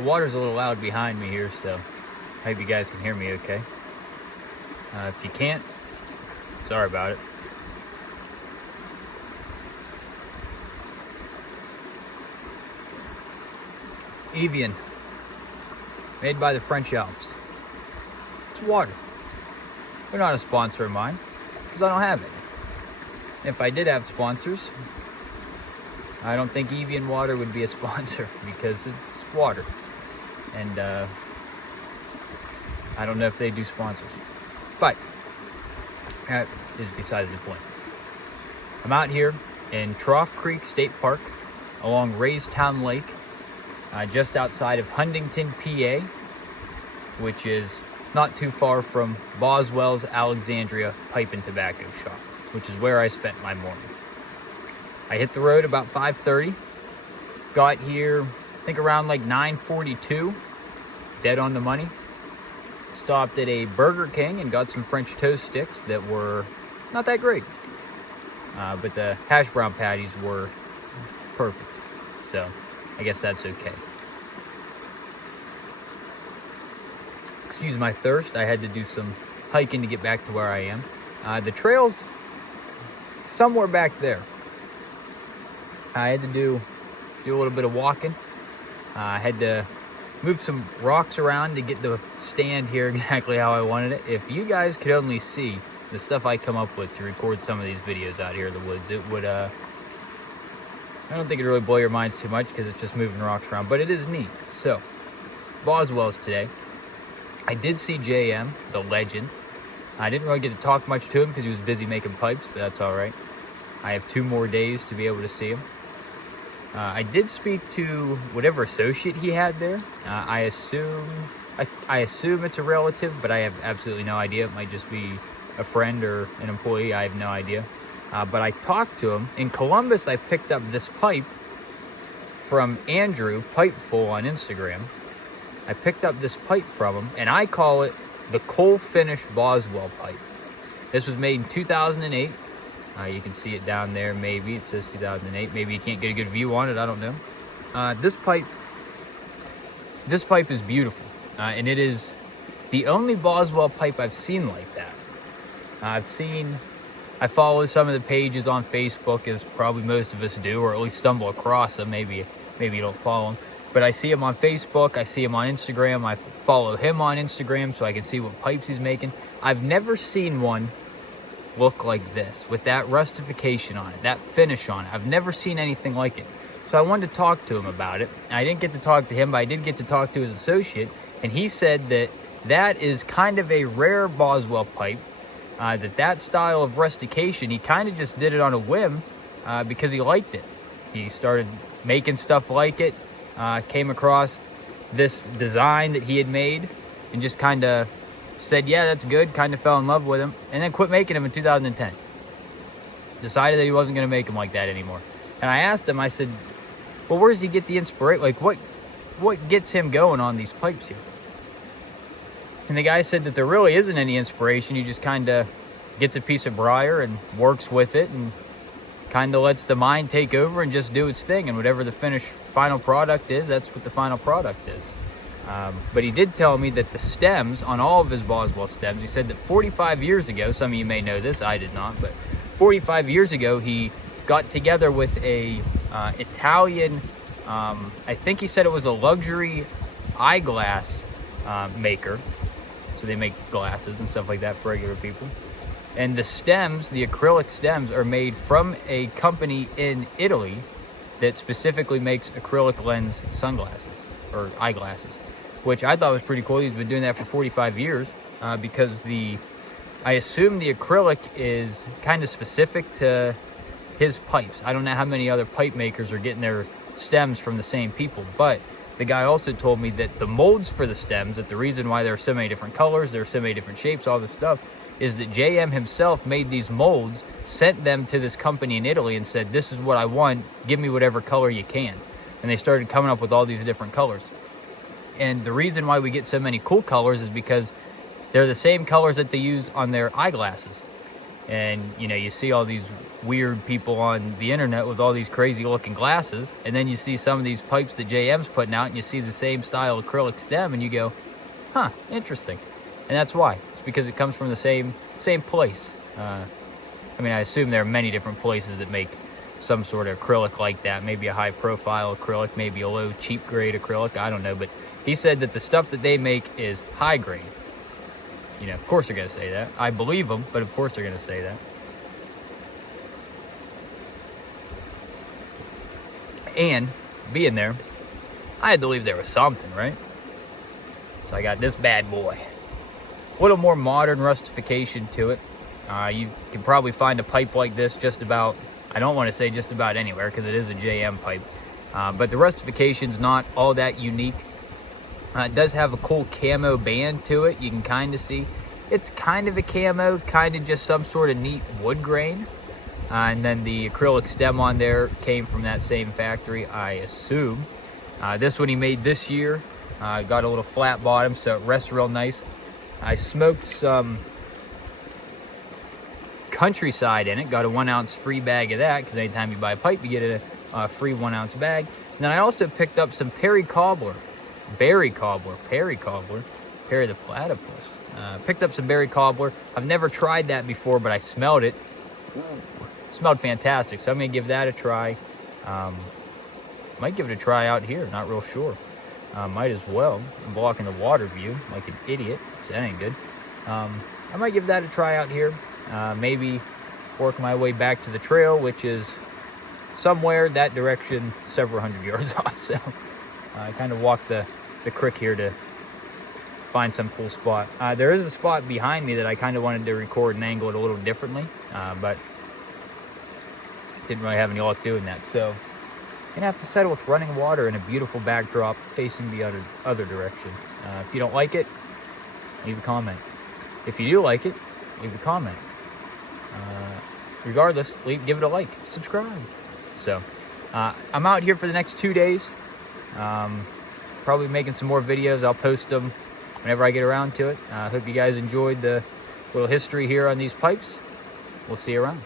The water's a little loud behind me here, so I hope you guys can hear me okay. If you can't, sorry about it. Evian, made by the French Alps. It's water. They're not a sponsor of mine, because I don't have it. If I did have sponsors, I don't think Evian water would be a sponsor, because it's water. And I don't know if they do sponsors. But that is besides the point. I'm out here in Trough Creek State Park along Raystown Lake, just outside of Huntingdon, PA, which is not too far from Boswell's Alexandria Pipe and Tobacco Shop, which is where I spent my morning. I hit the road about 5:30, got here I think around like 9:42, dead on the money. Stopped at a Burger King and got some French toast sticks that were not that great, but the hash brown patties were perfect, so I guess that's okay. Excuse my thirst, I had to do some hiking to get back to where I am. The trail's somewhere back there. I had to do a little bit of walking. I had to move some rocks around to get the stand here exactly how I wanted it. If you guys could only see the stuff I come up with to record some of these videos out here in the woods, it would, I don't think it'd really blow your minds too much because it's just moving rocks around, but it is neat. So, Boswell's today. I did see JM, the legend. I didn't really get to talk much to him because he was busy making pipes, but that's all right. I have 2 more days to be able to see him. I did speak to whatever associate he had there. I assume it's a relative, but I have absolutely no idea. It might just be a friend or an employee. I have no idea. But I talked to him. In Columbus, I picked up this pipe from Andrew, Pipeful on Instagram. I picked up this pipe from him, and I call it the Coal Finish Boswell pipe. This was made in 2008. You can see it down there, maybe. It says 2008. Maybe you can't get a good view on it. I don't know. This pipe is beautiful. And it is the only Boswell pipe I've seen like that. I follow some of the pages on Facebook, as probably most of us do, or at least stumble across them. Maybe you don't follow them. But I see him on Facebook. I see him on Instagram. I follow him on Instagram so I can see what pipes he's making. I've never seen one look like this, with that rustification on it, that finish on it. I've never seen anything like it. So I wanted to talk to him about it. I didn't get to talk to him, but I did get to talk to his associate, and he said that is kind of a rare Boswell pipe, that style of rustication, he kind of just did it on a whim because he liked it. He started making stuff like it, came across this design that he had made, and just kind of said, yeah, that's good, kind of fell in love with him, and then quit making them in 2010. Decided that he wasn't going to make them like that anymore. And I asked him, I said, well, where does he get the inspiration? Like, what gets him going on these pipes here? And the guy said that there really isn't any inspiration. He just kind of gets a piece of briar and works with it and kind of lets the mind take over and just do its thing. And whatever the finished final product is, that's what the final product is. But he did tell me that the stems, on all of his Boswell stems, he said that 45 years ago, some of you may know this, I did not, but 45 years ago, he got together with a Italian, I think he said it was a luxury eyeglass maker. So they make glasses and stuff like that for regular people. And the stems, the acrylic stems, are made from a company in Italy that specifically makes acrylic lens sunglasses, or eyeglasses, which I thought was pretty cool. He's been doing that for 45 years because I assume the acrylic is kind of specific to his pipes. I don't know how many other pipe makers are getting their stems from the same people, but the guy also told me that the molds for the stems, that the reason why there are so many different colors, there are so many different shapes, all this stuff, is that JM himself made these molds, sent them to this company in Italy and said, this is what I want, give me whatever color you can. And they started coming up with all these different colors. And the reason why we get so many cool colors is because they're the same colors that they use on their eyeglasses. And, you know, you see all these weird people on the internet with all these crazy looking glasses, and then you see some of these pipes that JM's putting out, and you see the same style acrylic stem, and you go, huh, interesting. And that's why. It's because it comes from the same place. I mean, I assume there are many different places that make some sort of acrylic like that. Maybe a high profile acrylic, maybe a low cheap grade acrylic, I don't know. But he said that the stuff that they make is high grade. You know, of course they're going to say that. I believe them, but of course they're going to say that. And being there, I had to believe there was something, right? So I got this bad boy. A little more modern rustification to it. You can probably find a pipe like this just about, I don't want to say just about anywhere because it is a JM pipe. But the rustification's not all that unique. It does have a cool camo band to it. You can kind of see. It's kind of a camo, kind of just some sort of neat wood grain. And then the acrylic stem on there came from that same factory, I assume. This one he made this year. Got a little flat bottom, so it rests real nice. I smoked some Countryside in it. Got a 1 ounce free bag of that, because anytime you buy a pipe, you get a free 1 ounce bag. And then I also picked up some Perry the Platypus. Picked up some berry cobbler. I've never tried that before, but I smelled it. Smelled fantastic, so I'm gonna give that a try. Might give it a try out here, not real sure. Might as well. I'm blocking the water view like an idiot, so that ain't good. I might give that a try out here. Maybe work my way back to the trail, which is somewhere that direction, several hundred yards off. So I kind of walked the creek here to find some cool spot. There is a spot behind me that I kind of wanted to record and angle it a little differently, but didn't really have any luck doing that. So gonna have to settle with running water and a beautiful backdrop facing the other direction. If you don't like it, leave a comment. If you do like it, leave a comment. Regardless, give it a like, subscribe. So I'm out here for the next 2 days. Probably making some more videos. I'll post them whenever I get around to it. I hope you guys enjoyed the little history here on these pipes. We'll see you around.